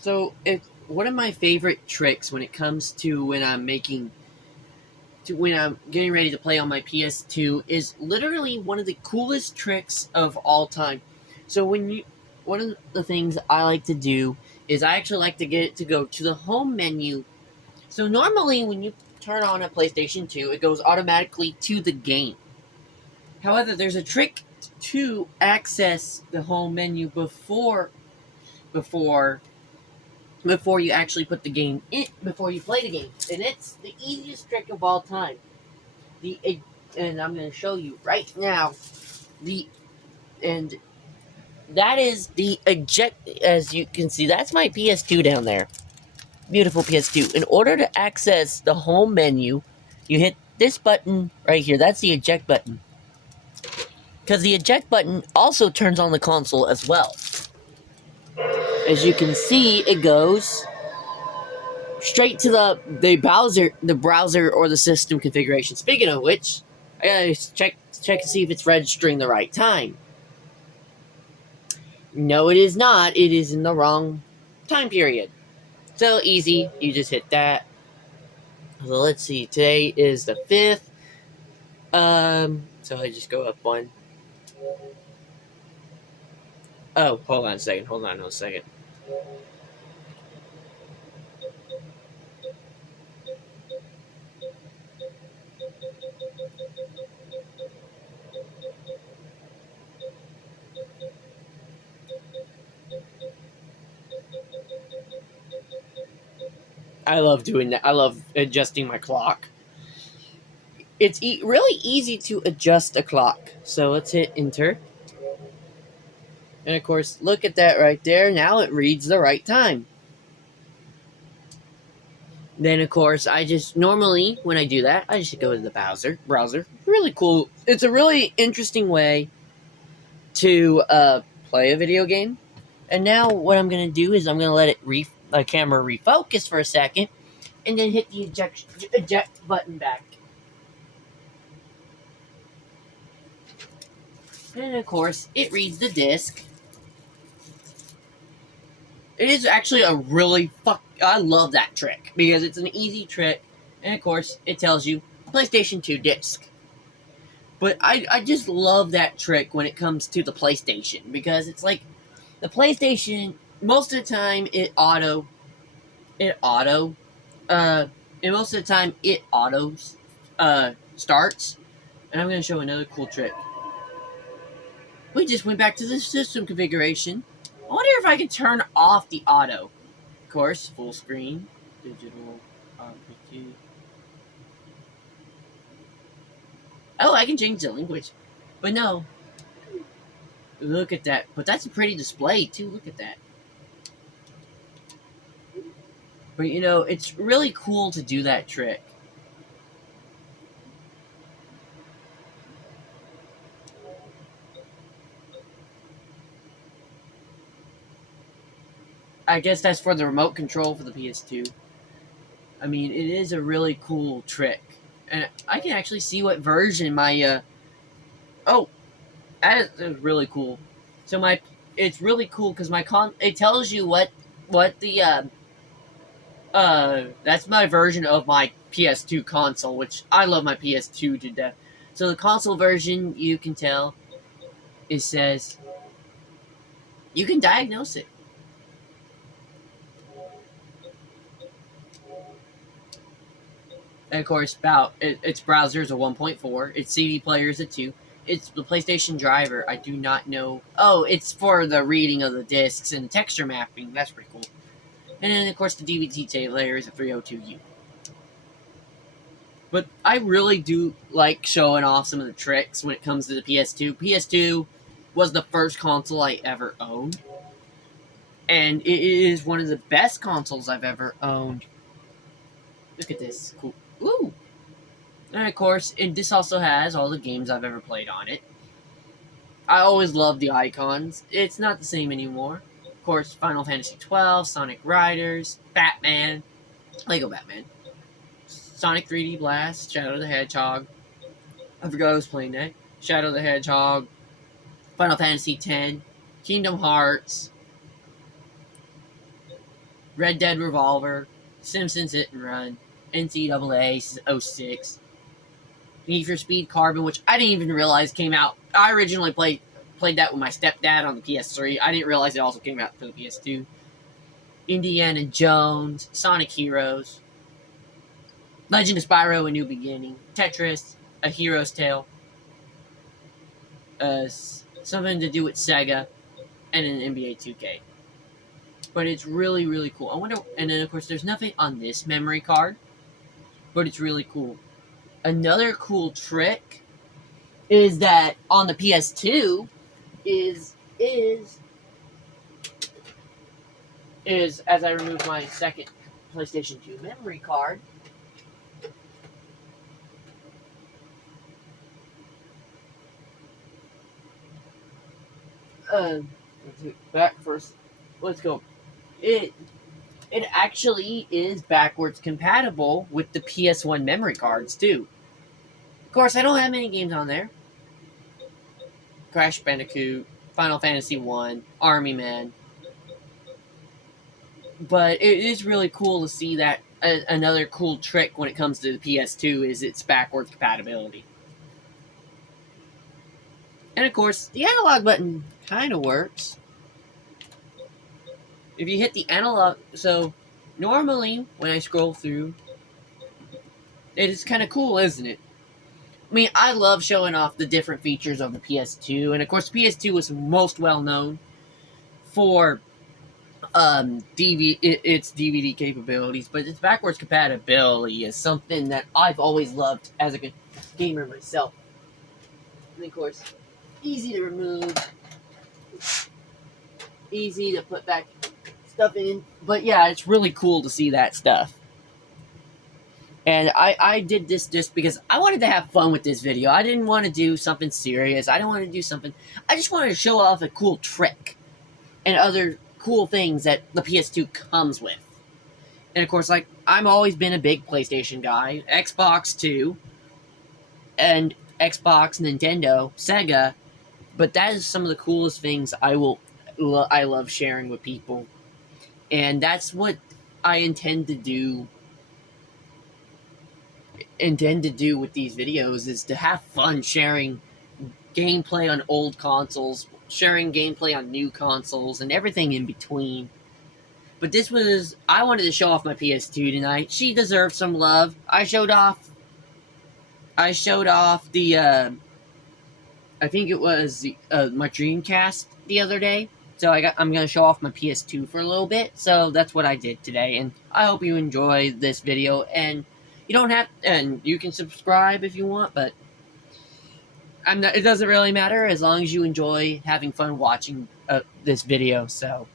So, if one of my favorite tricks when it comes to when I'm getting ready to play on my PS2 is literally one of the coolest tricks of all time. So one of the things I like to do is I actually like to get it to go to the home menu. So normally when you turn on a PlayStation 2, it goes automatically to the game. However, there's a trick to access the home menu before before you actually put the game in, before you play the game, and it's the easiest trick of all time. The and I'm going to show you right now the and that is the eject. As you can see, that's my PS2 down there. Beautiful PS2. In order to access the home menu, you hit this button right here. That's the eject button, because the eject button also turns on the console as well. As you can see, it goes straight to the browser or the system configuration. Speaking of which, I gotta check to see if it's registering the right time. No, it is not. It is in the wrong time period. So easy. You just hit that. So let's see. Today is the 5th. So I just go up one. Oh, hold on a second. Hold on a second. I love doing that. I love adjusting my clock. It's really easy to adjust a clock. So let's hit enter. And of course, look at that right there. Now it reads the right time. Then of course, I just normally when I do that, I just go to the browser. Really cool. It's a really interesting way to play a video game. And now what I'm gonna do is I'm gonna let camera refocus for a second, and then hit the eject button back. And of course, it reads the disc. It is actually a really I love that trick because it's an easy trick, and of course, it tells you PlayStation 2 disc. But I just love that trick when it comes to the PlayStation because it's like the PlayStation most of the time it auto and most of the time it autos starts. And I'm going to show another cool trick. We just went back to the system configuration. I wonder if I can turn off the auto. Of course, full screen, digital, RPG. Oh, I can change the language. But no, look at that. But that's a pretty display too. Look at that. But it's really cool to do that trick. I guess that's for the remote control for the PS2. I mean, it is a really cool trick. And I can actually see what version my oh, that is really cool. So it's really cool because it tells you what the that's my version of my PS2 console, which I love my PS2 to death. So the console version, you can tell, it says you can diagnose it. And of course, its browser is a 1.4. Its CD player is a 2. It's the PlayStation driver. I do not know. Oh, it's for the reading of the discs and the texture mapping. That's pretty cool. And then, of course, the DVD layer is a 302U. But I really do like showing off some of the tricks when it comes to the PS2. PS2 was the first console I ever owned. And it is one of the best consoles I've ever owned. Look at this. Cool. Ooh! And of course, this also has all the games I've ever played on it. I always loved the icons. It's not the same anymore. Of course, Final Fantasy 12, Sonic Riders, Batman, Lego Batman, Sonic 3D Blast, Shadow the Hedgehog. I forgot I was playing that. Shadow the Hedgehog, Final Fantasy 10, Kingdom Hearts. Red Dead Revolver, Simpsons Hit and Run, NCAA 06, Need for Speed Carbon, which I didn't even realize came out. I originally played that with my stepdad on the PS3. I didn't realize it also came out for the PS2. Indiana Jones, Sonic Heroes, Legend of Spyro: A New Beginning, Tetris, A Hero's Tale, something to do with Sega, and an NBA 2K. But it's really, really cool. I wonder, and then of course there's nothing on this memory card, but it's really cool. Another cool trick is that on the PS2 is as I remove my second PlayStation 2 memory card, let's do it back first. Let's go. It actually is backwards compatible with the PS1 memory cards too. Of course, I don't have many games on there. Crash Bandicoot, Final Fantasy 1, Army Man. But it is really cool to see that another cool trick when it comes to the PS2 is its backwards compatibility. And of course, the analog button kind of works. If you hit the analog, so normally when I scroll through, it is kind of cool, isn't it? I mean, I love showing off the different features of the PS2, and of course, the PS2 is most well known for its DVD capabilities, but its backwards compatibility is something that I've always loved as a gamer myself. And of course, easy to remove, easy to put back stuff in, but yeah, it's really cool to see that stuff. And I did this just because I wanted to have fun with this video. I didn't want to do something serious. I didn't want to do something. I just wanted to show off a cool trick and other cool things that the PS2 comes with. And of course, like, I've always been a big PlayStation guy. Xbox too. And Xbox, Nintendo, Sega. But that is some of the coolest things I love sharing with people. And that's what I intend to do with these videos, is to have fun sharing gameplay on old consoles, sharing gameplay on new consoles, and everything in between. But I wanted to show off my PS2 tonight. She deserves some love. I showed off the, I think it was my Dreamcast the other day. So I'm going to show off my PS2 for a little bit. So that's what I did today. And I hope you enjoy this video. And you can subscribe if you want, but it doesn't really matter as long as you enjoy having fun watching this video. So